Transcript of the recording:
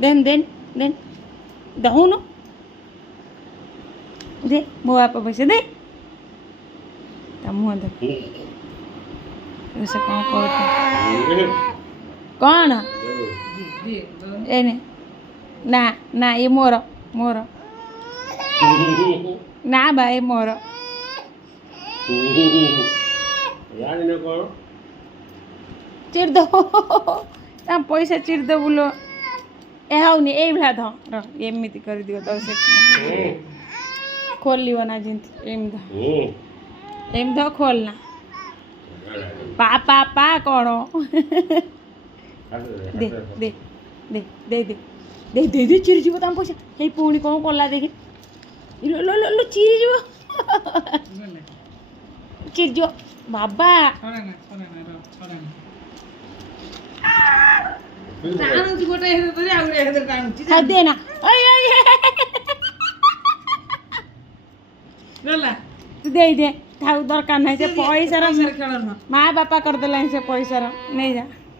then then then दहुन दे मो बापा पैसा दे मुँह देख से कौन कहते कौन एने ना ना ये मोर मोर ना भाई मोर चिर दो तम पैसा चिर दो बोलो ए हाउनी ए भला ध र एमिति कर दियो तो से खोल लियो ना जिंत एम ध खोलना पा पा पा कौन दे दे दे दे दे दे दे दे चिरी जीव तम पैसा हे पुणी कौन कला देखे लो लो लो लो चिरी जीव चिरी जीव बाबा देना दे दे दरकार नहीं से पैसा माँ बापा करदेला से पैसा नहीं जा